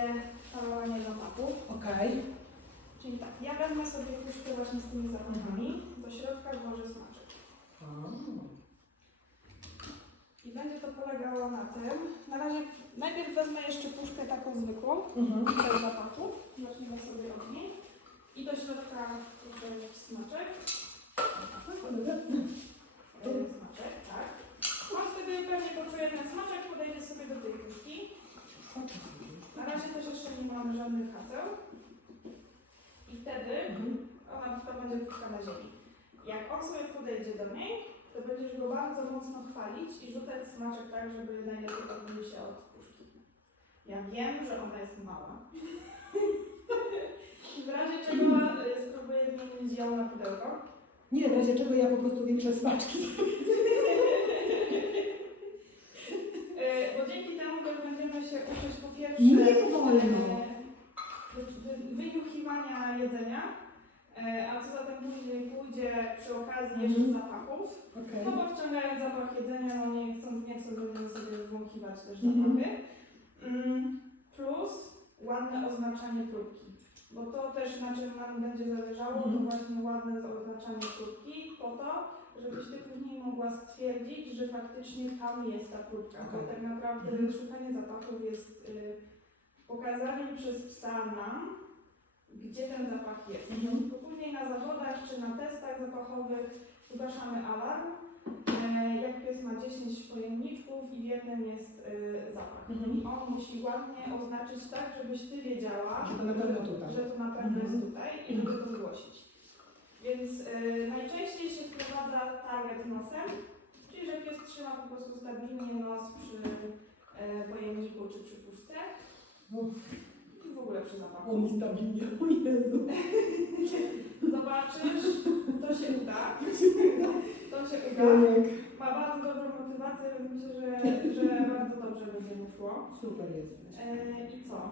sobie parowanie zapachów. Okej. Czyli tak, ja wezmę sobie puszkę właśnie z tymi zapachami, do środka włożę smaczek. I będzie to polegało na tym, na razie najpierw wezmę jeszcze puszkę taką zwykłą, Mhm. bez zapachu, zaczniemy sobie od niej. I do środka włożę smaczek. Yy, Smaczek, tak. On wtedy pewnie poczuje ten smaczek, podejdzie sobie do tej puszki. Na razie też jeszcze nie mamy żadnych haseł. I wtedy Mhm. ona to będzie puszka na ziemi. Jak on sobie podejdzie do niej, to będziesz go bardzo mocno chwalić i rzucać smaczek tak, żeby najlepiej odbił się od puszki. Ja wiem, że ona jest mała. w razie czego y, spróbuję zmienić ją na pudełko. Nie, w razie czego ja po prostu większe smaczki. E, Bo dzięki temu też będziemy się uczyć po pierwsze Nie wolno. e, wy- wyniuchiwania jedzenia, e, a co za tym później pójdzie przy okazji jeszcze Mhm. zapachów. Okej. No bo wciągając zapach jedzenia, no nie chcąc, nie chcąc będziemy sobie wąchiwać też Mhm. zapachy. Mm, Plus ładne oznaczanie próbki. Bo to też na czym nam będzie zależało, to Mhm. właśnie ładne oznaczanie próbki po to, żebyś ty później mogła stwierdzić, że faktycznie tam jest ta próbka. Bo Okej. tak naprawdę Mhm. szukanie zapachów jest y, pokazaniem przez psa nam, gdzie ten zapach jest. Mhm. Bo później na zawodach czy na testach zapachowych zgłaszamy alarm. E, Jak pies ma 10 pojemniczków i w jednym jest y, zapach. Mhm. I on musi ładnie oznaczyć tak, żebyś ty wiedziała, Że to na pewno tutaj. że to na pewno Mhm. jest tutaj i żeby to zgłosić. Więc y, najczęściej się wprowadza target nosem, czyli że pies trzyma po prostu stabilnie nos przy y, pojemniku czy przy puszce i w ogóle przy zapachu. On stabilnie, o Jezu. Zobaczysz, to się uda. Się uda. Janek. Ma bardzo dobrą motywację, więc myślę, że, że bardzo dobrze będzie mu szło. Super jesteś. E, I co?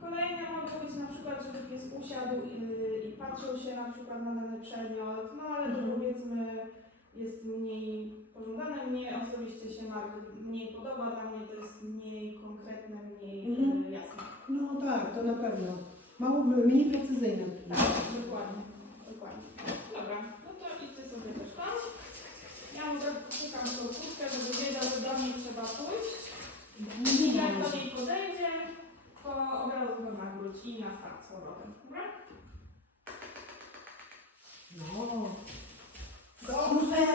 Kolejne mogą być na przykład, żeby pies usiadł i, i patrzył się na przykład na dany przedmiot, no ale to Mhm. powiedzmy jest mniej pożądane, mnie osobiście się mar- mniej podoba, dla mnie to jest mniej konkretne, mniej Mhm. e, jasne. No tak, to na pewno. Mało, mniej precyzyjne. Tak, dokładnie, dokładnie. Dobra, no to i ty sobie też tam. Ja mu tak szukam tą puszkę, żeby wiedział, że do mnie trzeba pójść. I jak do niej podejdzie, to od razu go nagródź i na start z powrotem. Dobra? No. Dobrze!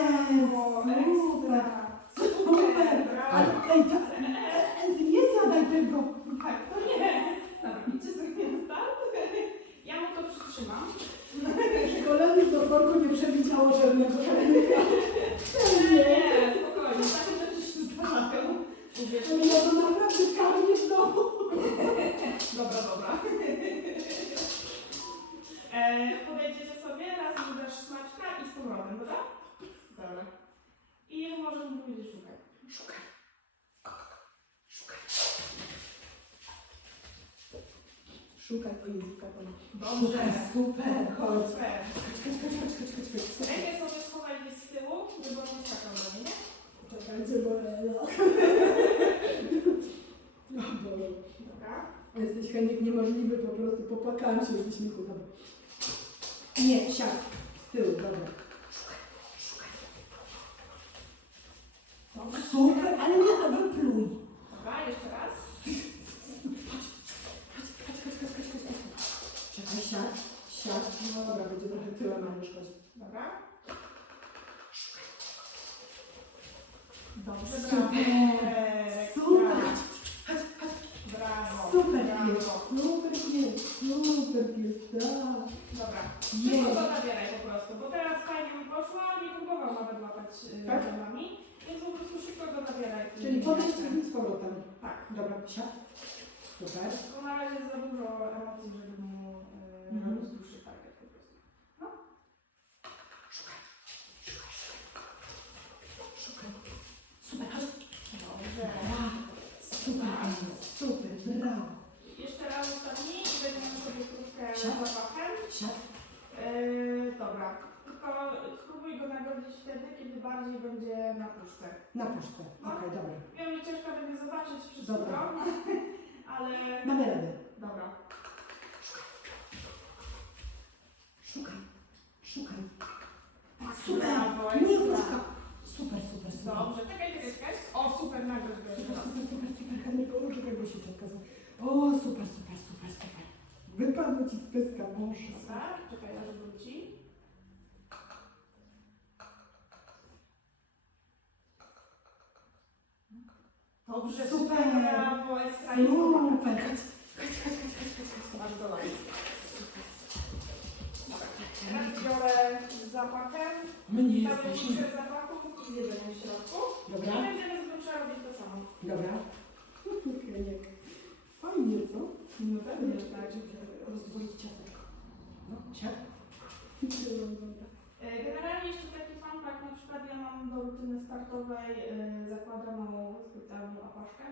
Super! Super! Brawo! Ale ej, to, ej, nie zadaj tego. Tak, to nie! Dobra, idźcie sobie na start. Ja mu to przytrzymam. Szkolenie do worku nie przewidziało żadnego szkolenia. I możesz mi powiedzieć szukaj. Szukaj. Szukaj. Szukaj, o Jezu, kapel. Dobrze. Super, chodź. Super. Chodź, chodź, chodź, chodź, chodź, chodź. Super. Rękę sobie schowaj gdzieś z tyłu, żeby on nie skakał do mnie, nie? Czekajcie, bo... O Boże. Dobra. Jesteś Henryk niemożliwy, po prostu popłakałam się ze śmiechu. Dobra. Nie, siad. Z tyłu, dobra. Super, ale nie, a wypluj. Dobra, jeszcze raz. Czekaj, siad, siad. No dobra, będzie trochę tyłem, ale już chodź. Dobra. Dobrze, Super. brawo. Super. Brawo. Chodź, chodź. Brawo. Super Brawo. pies, super pies, super pies, tak. Dobra. Jej. Szybko go zabieraj po prostu, bo teraz fajnie mi poszło, nie próbował nawet łapać yy, Tak? Nami, więc po prostu szybko go zabieraj. Czyli podejść z powrotem. Tak. Dobra, siad. Super. Bo na razie jest za dużo emocji, żeby mu yy, Mhm. robić dłuższy target po prostu. Szukaj. Super, chodź. Dobrze. Super, super, brawo. Jeszcze raz ostatni i weźmiemy sobie krótkę Siad. zapachem. Siad. Yy, dobra. Tylko spróbuj go nagrodzić wtedy, kiedy bardziej będzie na puszce. Na puszce. Okej, dobra. Wiem, że ciężko będzie zobaczyć wszystko, Dobra. ale... Damy radę. Dobra. Szukaj, szukaj. Tak, Super, brawo, nie ekstra. kruszka. Super, super, super. Dobrze, czekaj, czekaj, czekaj. O, super, nagrodę go Super, super, super, super, Henryko, o, czekaj, bo się czeka. O, super, super, super, super. Wypadło ci z pyska, Boże. Tak, czekaj, aż wróci. Dobrze, Super. brawo, ekstra. jest Super. Bardzo. Dobra, Teraz biorę z zapachem, My nie stawię jesteśmy. łyżkę zapachu i z jedzeniem w środku. I Dobra, będziemy z trzeba robić to samo. dobra. Heniek. Fajnie, co? No pewnie, że tak. Rozdwoić ciasteczko. No, siad. Dobra. E, Generalnie jeszcze taki fact, na przykład ja mam do rutyny startowej e, zakładaną specjalną apaszkę.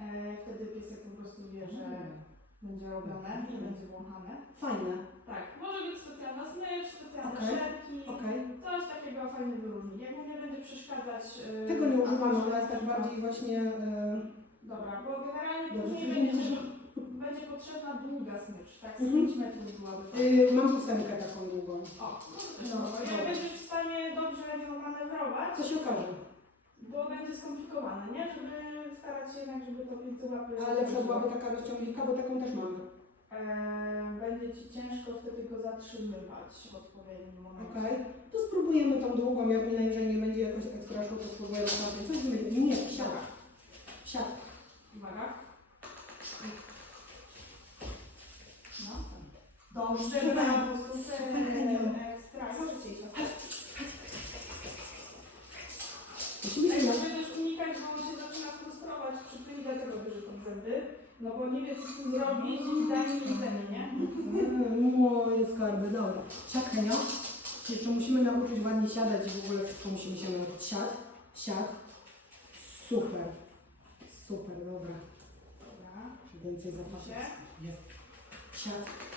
E, Wtedy piesek po prostu wie, że będzie robione, że będzie wąchane. Fajne. Tak, może być specjalna smycz, specjalne Okej, szerki, Okej. coś takiego fajnie wyróżni. Jak mu nie będzie przeszkadzać... e, Tego nie używamy, ona jest tak bardziej właśnie... e, Dobra, bo generalnie Dobrze, później to będzie, będzie potrzebna długa smycz, tak z Mhm. 5 metrów byłaby. y, mam ósemkę taką. O, No, no, jak będziesz w stanie dobrze nią manewrować, Co się okaże. bo będzie skomplikowane, nie? Żeby starać się jednak, żeby to pięć łapy... Ale lepsza byłaby taka rozciągliwka, bo taką też mamy. Eee, będzie Ci ciężko wtedy go zatrzymywać w odpowiednim momencie. Okej. To spróbujemy tą długą, jak mi najwyżej nie będzie jakoś ekstra szło, to spróbujemy. Coś zmieni. Nie, siada. Siada. Uwaga. No. Dobrze, brawo, Super, ekstra. Szybciej, szybciej. Musimy się na... będziesz unikać, bo on się zaczyna frustrować przy tym, pod zęby. No bo nie wie, co z tym zrobić daj mi jedzenie, nie? Moje skarby, dobra. Siad, Henio. Jeszcze musimy nauczyć ładnie siadać i w ogóle wszystko musimy się nauczyć. Siad, siad. Super. Super, dobra. Dobra. Więcej zapasów. Jest. Siad.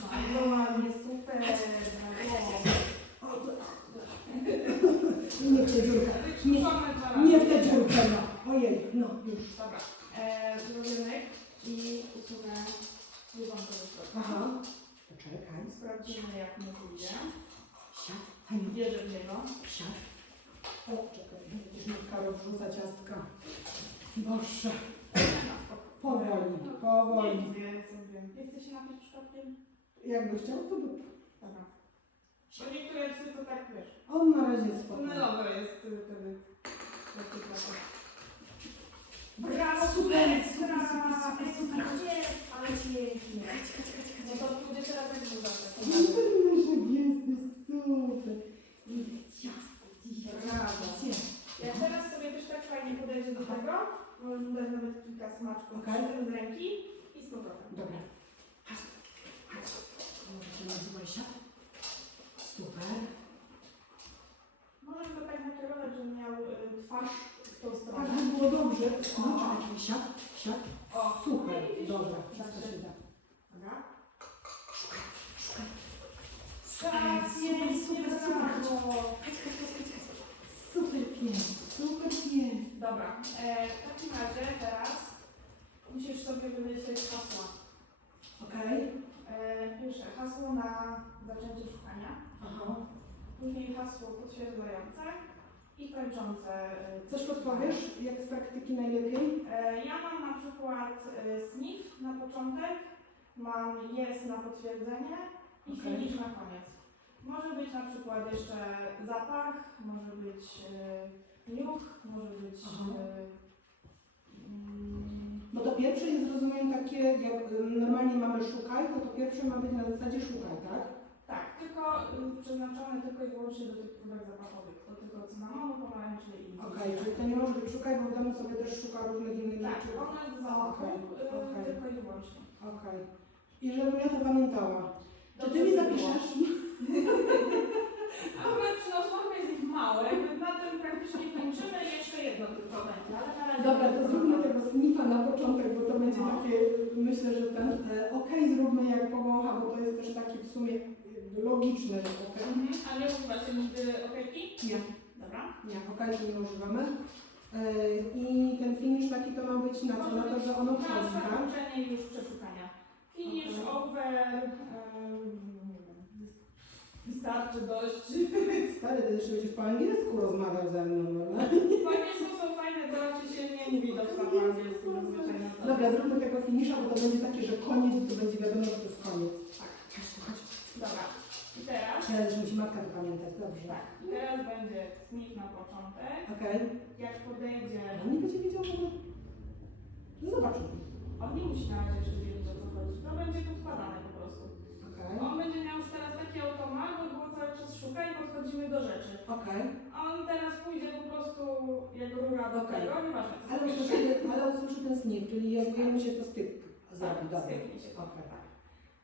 Bardzo ładnie, super. Nie w tę dziurkę. Nie, nie w tę dziurkę, no. Ojej, no już. Dobra. E, Zrobionek i usunę środka. Aha. Poczekaj. Sprawdzimy jak mu pójdzie. Siad. Wierzę w niego. Siad. O, czekaj. Będziesz Mitka rozrzuca ciastka. Boże. Powoli, powoli. Nie więcej wiem. Nie chce się napić przypadkiem? Jakby chciał, to by... Dobra. Bo niektóre psy to tak wiesz. On na razie jest spokojny. Tunelowe jest y, wtedy. Taki. Brawo, Super, super, super, super. ekstra, jest, ale pięknie. No to pójdzie teraz Super, Leszek, jesteś super. I ciasto dzisiaj. Brawo. Gdzie? Jak teraz sobie też tak fajnie podejdzie do tego, możesz mu dać nawet kilka smaczków Okej. z ręki i z powrotem. Dobra. Chodź, chodź. Może się nazywa siad? Super. Możesz go tak nakierować, żeby miał twarz w tą Tak stronę. by było dobrze. No, czekaj, siad, siad. O, Super, dobra. Tak się- da. Dobra. Szukaj. Tak, Super, pięknie, super, super. Super pies, super pies. Dobra, e, w takim razie teraz musisz sobie wymyślić hasła. Okej. E, pierwsze hasło na zaczęcie szukania, Aha. później hasło potwierdzające i kończące. e, Coś podpowiesz, jak z praktyki najlepiej? E, Ja mam na przykład e, sniff na początek, mam yes na potwierdzenie i Okej. finish na koniec. Może być na przykład jeszcze zapach, może być niuch, może być. Aha. E, mm, Bo to pierwsze jest, rozumiem, takie, jak normalnie mamy szukaj, to to pierwsze ma być na zasadzie szukaj, tak? Tak, tylko y, przeznaczone tylko i wyłącznie do tych próbek zapachowych. To tylko cynamonu, pomarańczy i Okej, czyli to nie może być szukaj, bo w domu sobie też szuka różnych innych Tak, rzeczy. one z zapachu Okej, y, okej. tylko i wyłącznie. Okej. I żebym ja to pamiętała. Czy ty mi zapiszesz? Akurat przynosłonka jest ich małe, na tym praktycznie kończymy jeszcze jedno tylko będzie, ale na razie... Dobra, to zróbmy tego snifa na początek, bo to będzie takie, myślę, że ten, e, okej, zróbmy jak powącha, bo to jest też takie w sumie logiczne, że okej. Mhm. A nie używacie nigdy okejki? Nie, Dobra. nie, okejki nie używamy. Yy, I ten finish taki to ma być na co? Na to, że ono Na tak? zakończenie już przeszukania. Finish, Okej. over, em, wystarczy dość. Stary, ty jeszcze będziesz po angielsku rozmawiał ze mną, dobra? Po angielsku są fajne, to raczej się nie mówi do psa po angielsku zazwyczaj co. Dobra, zróbmy tego finisza, bo to będzie takie, że koniec, to będzie wiadomo, że to jest koniec. Tak. Chodź, chodź. Dobra. I teraz, Teraz, musi matka to pamiętać, dobrze. tak, i teraz będzie sniff na początek. Okej. Jak podejdzie, On nie będzie wiedział w ogóle. No zobaczymy. on nie musi na razie jeszcze wiedzieć o co chodzi. To będzie podkładane po prostu. Okej. On będzie miał już teraz taki automat, bo było cały czas szuka i podchodzimy do rzeczy. Okej. On teraz pójdzie po prostu jak rura do Okej. tego, nieważne. co Ale pisze. usłyszy, ale usłyszy ten sniff, czyli jakby jemu się to styk zrobi. Tak, Dobra. styknie się. Okej.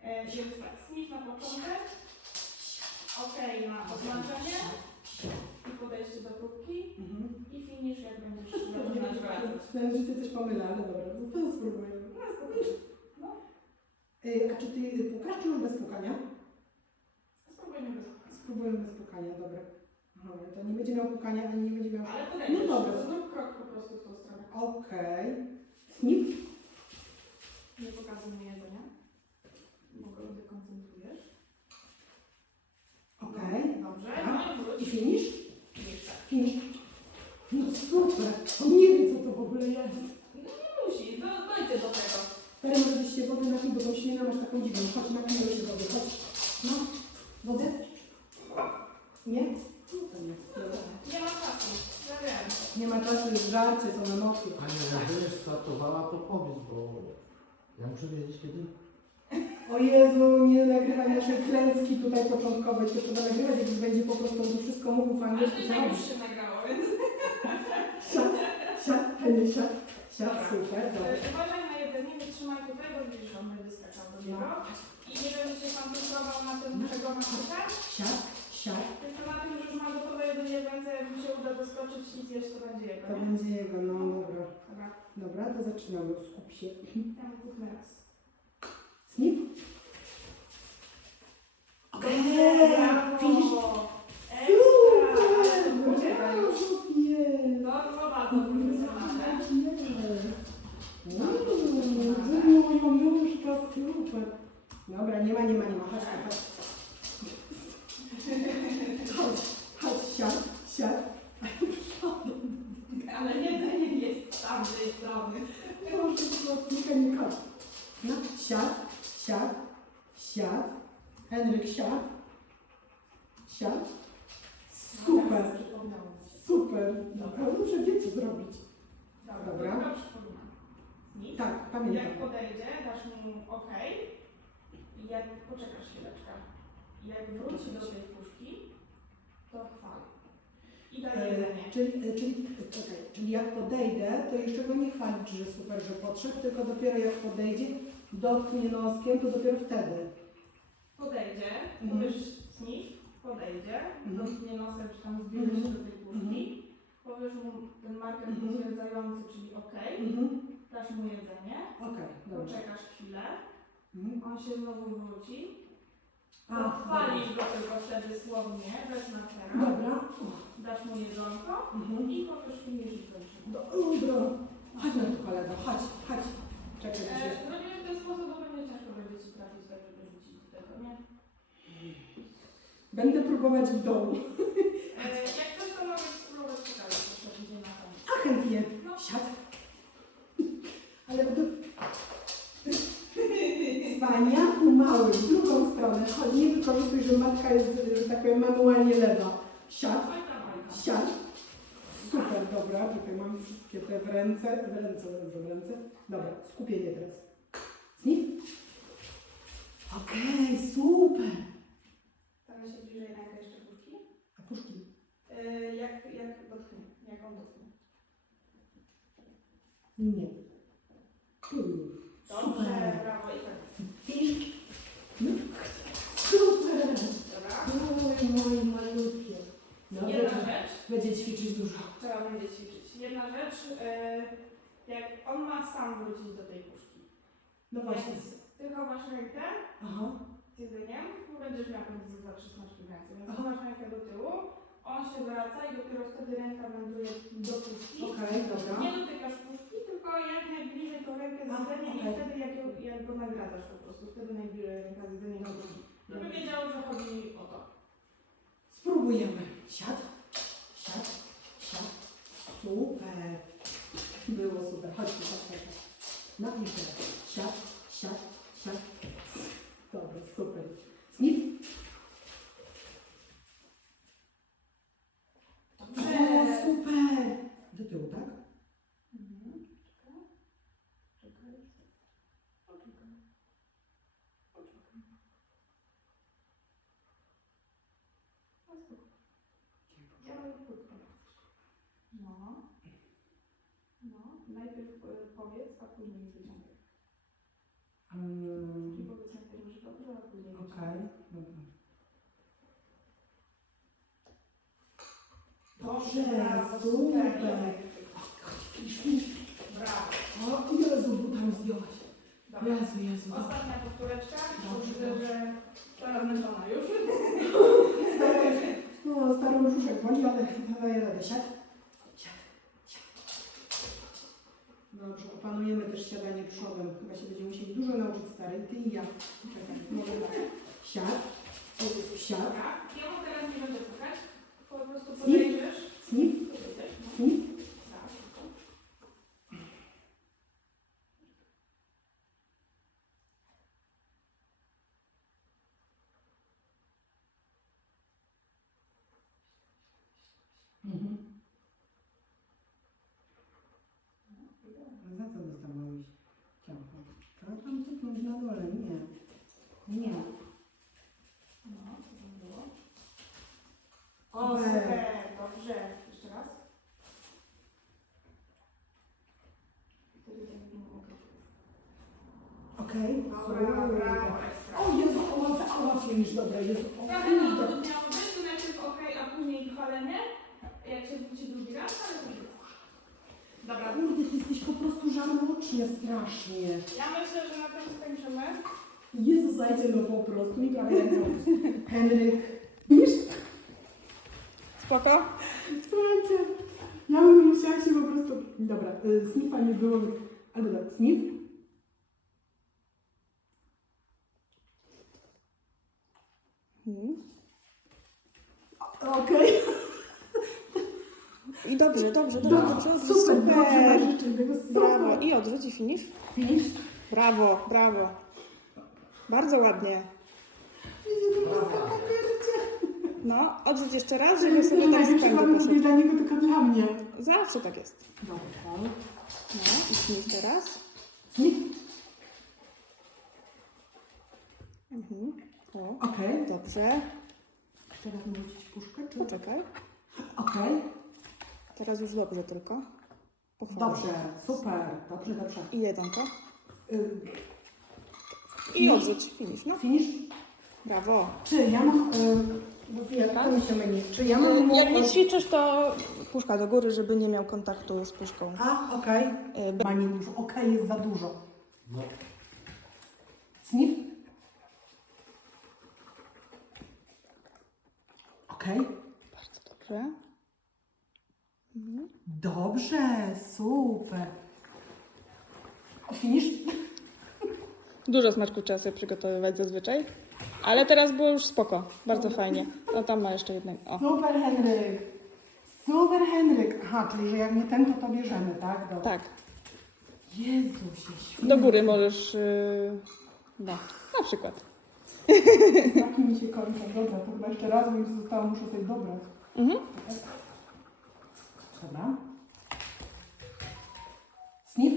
E, więc tak, sniff na początek, na oznaczenie i podejście do próbki Mhm. i finish jak będziesz zaczynać wracać. Myślałem, że ty coś pomylę, ale dobra, to to spróbuję. No, Y, A czy ty pukasz, czy już bez pukania? spróbujmy bez pukania. Spróbujemy bez pukania, dobra. Aha, to nie będzie miał pukania, ani nie będzie miał... Ale podejdziesz, No dobra. zrób krok po prostu w tą stronę. Okej. Sniff? Nie pokazuj mi jedzenia, bo go dekoncentrujesz. Okej. Dobrze, Tak. no i wróć. tak. Finish. No super. On nie wie, co to w ogóle jest. No nie musi, do, dojdzie do tego. Stary, może byś się wody napił, bo tą ślinę masz taką dziwną. Chodź, napijmy się wody, chodź. No. Wodę? Nie? No to nie. Dobra. Nie ma czasu, ja wiem. Nie ma czasu, jest żarcie, są emocje. Ania, jak będziesz startowała, to powiedz, bo ja muszę wiedzieć kiedy. O Jezu, nie nagrywaj naszej klęski tutaj początkowej, to trzeba nagrywać, jak będzie po prostu tu wszystko mówił po Ale angielsku. to i tak już się nagrało, więc... Siad, siad, Heniu, siad, siad, super. E, Uważaj na jedzenie, nie trzymaj tutaj, bo widzisz, on będzie skakał do niego. I nie będzie się koncentrował na tym, czego ma szukać, Siad, siad, tylko na tym, że już ma gotowe jedzenie w ręce, jak mu się uda doskoczyć i zjeść, to będzie jego, to nie? będzie jego, no dobra. Dobra, Dobra, to zaczynamy, skup się. mu kuchnę raz. Profesjonalne. Uuu, moja nóżka, super. Dobra, nie ma, nie ma, nie ma. Chodź, chodź. Chodź, chodź, siad, siad. Ale jedzenie jest z tamtej strony. Proszę, słodnika, nie chodź. No, siad, siad, siad. Henryk, siad. Siad. Super, super. Naprawdę, że wie, co zrobić. Dobra, Dobra. dobrze. Tak, pamiętam. Jak podejdzie, dasz mu OK i jak poczekasz chwileczkę. I jak wróci do tej puszki, to chwal. I daj E, jedzenie. czyli, e, czyli, czekaj, czyli jak podejdę, to jeszcze go nie chwalić, że super, że podszedł, tylko dopiero jak podejdzie, dotknie noskiem, to dopiero wtedy. Podejdzie, Mhm. powiesz sniff, podejdzie, Mhm. dotknie nosem, czy tam zbliży się do tej puszki, powiesz mu ten marker Mhm. potwierdzający, czyli OK, Mhm. dasz mu jedzenie, Okej, dobrze. poczekasz chwilę, Mhm. on się znowu wróci, A, chwalisz go tylko wtedy słownie, bez markera, Dobra. dasz mu jedzonko Mhm. i powiesz finish i kończymy. Dobra. Chodź na tu kolego, chodź, chodź. Czekaj, się... E, Zrobimy w ten sposób, bo będzie ciężko będzie Ci trafić tak, żeby rzucić do tego, nie? Będę próbować w domu. E, jak coś, to Ci spróbować pokazać, jeszcze będzie na koniec. A chętnie. No. Siad. Ale to... Cwaniaku mały, w drugą stronę. Chodź, nie wykorzystuj, że matka jest, że tak powiem, manualnie lewa. Siad. Siad. Super, dobra. Czekaj, mam wszystkie te w ręce. W ręce, dobrze, w ręce. Dobra, skupienie teraz. Sniff. Okej, super. Stamy się bliżej rękę jeszcze puszki. A puszki? E, jak, jak dotknie, jak on dotknie. Nie. Dobrze, Super. brawo i tak. No, super. Dobra. Oj, moje malutkie. Jedna to rzecz, będzie ćwiczyć dużo. trzeba będzie ćwiczyć. Jedna rzecz, e, jak on ma sam wrócić do tej puszki. No właśnie. Więc Ty chowasz rękę Aha. z jedzeniem, bo będziesz miał pewnie za trzy smaczki w ręce. Więc Aha. chowasz rękę do tyłu, On się wraca i dopiero wtedy ręka wędruje do puszki. Okej, dobra. Nie dotykasz puszki, tylko jak najbliżej tą rękę z A, jedzeniem i okej. wtedy jak, ją- jak go nagradzasz po prostu. Wtedy najbliżej ręka z jedzeniem do puszki. Żeby wiedział, że chodzi o to. Spróbujemy. Siad, siad, siad. Super. Było super. Chodźmy, chodź, chodź. chodź. No i teraz. Siad, siad, siad. Dobra, super. Snip. O, Dobrze. super. Do tyłu, tak? Mhm. Czekaj. Czekaj. Poczekaj. Poczekaj. No spoko. Działaj krótko. No. No. Najpierw e, powiedz, a później wyciągaj. Um, Czyli powiedz najpierw, że dobrze, a później Okej, wyciągaj. dobra. Brawo, super. Fisz, fisz. Brawo. O, Jezu, butam zdjęłaś. Dobra. Jezu, Jezu. Ostatnia powtóreczka. Dobrze, że stara zmęczona już. No, starą brzuszek boli, ale daje radę. Siad. Siad. Siad. Dobrze, opanujemy też siadanie przodem. Chyba się będziemy musieli dużo nauczyć, stary. Ty i ja. Czekaj, może tak. Siad. Siad. Dobra. Ja mu teraz nie będę pukać. Po prostu Snip. podejdziesz. Snip. No. Snip. Tak, tylko. Mhm. A za co dostałeś ciągle? A tam cofnąć na dole. Nie. Nie. No, to by było. O, Super. super. Dobrze. Jeszcze raz. Wtedy tak nie mogę. Okej. Dobra, ekstra. O Jezu, o łatwe, o łatwe niż dobre. Jezu, o Trochę na kurde. odwrót miało być, to najpierw ok, a później chwalenie. Jak się wróci drugi raz, ale to jest. Dobra, Kurde, ty jesteś po prostu żarłocznie strasznie. ja myślę, że na tym skończymy. Jezu, zajdzie no po prostu. Mi prawie. Henryk. Widzisz? Spoko? Słuchajcie, ja bym musiała się po prostu... Dobra, y, snifa nie było, więc... Albo tak, snif. Okej. I dobrze, dobrze, dobrze, Dobra, dobrze, super, super. dobrze, tego, Brawo. super. I odwróć i finish. Finish. Brawo, brawo. Bardzo ładnie. No, odwróć jeszcze raz, żeby sobie tak Największy spędzę poszedł. będzie dla niego tylko dla mnie. Zawsze tak jest. Dobra. No, i finish teraz. Snif. Mhm. O, Okej. dobrze. Teraz wrócić puszkę, czy... Poczekaj. Okej. Teraz już dobrze tylko. Dobrze, super. Dobrze, dobrze. I jedynka. Y, I finish, no. finish. Brawo. Czy ja mam... Y, jak to mi się myli? Czy ja mam... Jak nie ćwiczysz, to puszka do góry, żeby nie miał kontaktu z puszką. A, okej. Y, Ma nie dużo. Okej, jest za dużo. No, Snif. Okej. Bardzo dobrze. Mhm. Dobrze, super. Finish. Dużo smaczków trzeba sobie przygotowywać zazwyczaj. Ale teraz było już spoko. Bardzo fajnie. No tam ma jeszcze jednego. O. Super Henryk. Super Henryk. Aha, czyli że jak nie ten, to to bierzemy, tak? Dobra. Tak. Jezu się świetnie. Do góry możesz. Yy... No, na przykład. Znaki mi się kończą. Dobra, to chyba jeszcze raz mi już zostało, muszę sobie dobrać. Mhm. Dobra. Snif.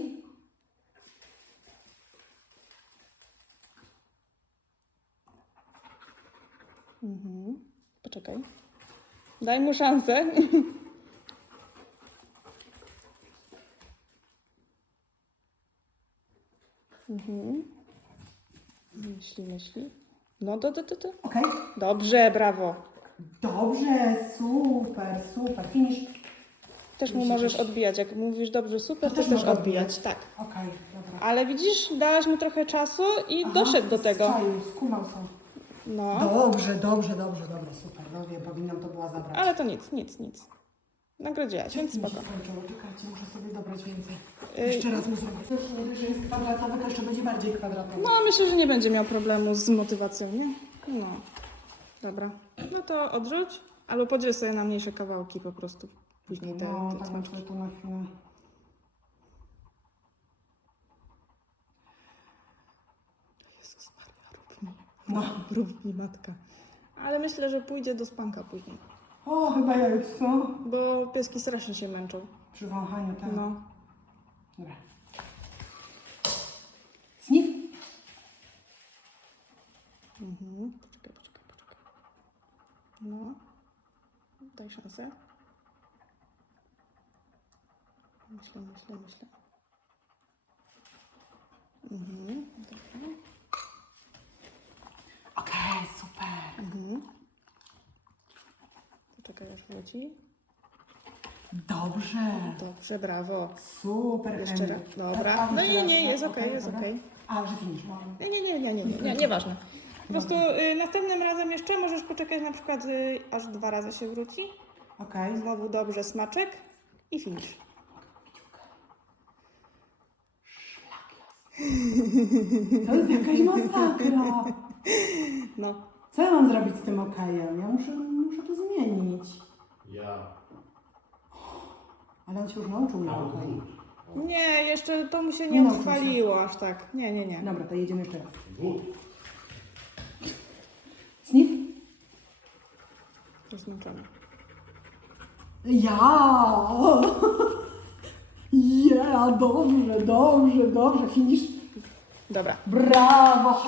Mhm. Poczekaj. Daj mu szansę. Mhm. Myśli, myśli. No, do, do, do, do. Okej. Dobrze, brawo. Dobrze, super, super. Finish. Też mu możesz że- odbijać. Jak mówisz dobrze, super, To też też mogę odbijać. Tak. Okej, dobra. Ale widzisz, dałaś mu trochę czasu i Aha, doszedł do tego. Strzaił, skumał są. No, Dobrze, dobrze, dobrze, dobra, super. No wiem, powinnam to była zabrać. ale to nic, nic, nic. Nagrodziłaś, więc spoko. skończyło. Czekajcie, muszę sobie dobrać więcej. Y- Jeszcze raz mu zrobię. Już nie że jest kwadratowy, to jeszcze będzie bardziej kwadratowy. No, myślę, że nie będzie miał problemu z motywacją, nie? No. Dobra. No to odrzuć, albo podziel sobie na mniejsze kawałki po prostu. Później te, no, te tak smaczki. to na chwilę. Jezus Maria, rób mi. No. Rób mi matka. Ale myślę, że pójdzie do spanka później. O, chyba ja już, co? Bo pieski strasznie się męczą. Przy wąchaniu, tak. No. Dobra. Snif? Mhm. Poczekaj, poczekaj, poczekaj. No. Daj szansę. Myślę, myślę, myślę. Mhm. Dobra. Okej, super. Mhm. Poczekaj, aż wróci. Dobrze. Dobrze, brawo. Super, Jeszcze raz. Dobra. A, No jeszcze nie, raz, nie, tak? jest okej, jest dobra. okej. A, że finish, mam. Nie, nie, nie, nie, nie, nie, nie, nieważne. Po prostu y, następnym razem jeszcze możesz poczekać na przykład y, aż dwa razy się wróci. Okej. Znowu dobrze smaczek i finish. To jest jakaś masakra. No. Co ja mam zrobić z tym okajem? Ja muszę, muszę to zmienić. Ja. Ale on się już nauczył na wód. Nie, jeszcze to mu się Nie nie nauczył utrwaliło aż tak. Nie, nie, nie. Dobra, to jedziemy jeszcze raz. To zmęczony. Ja! Ja, dobrze, dobrze, dobrze. Finish. Dobra. Brawo!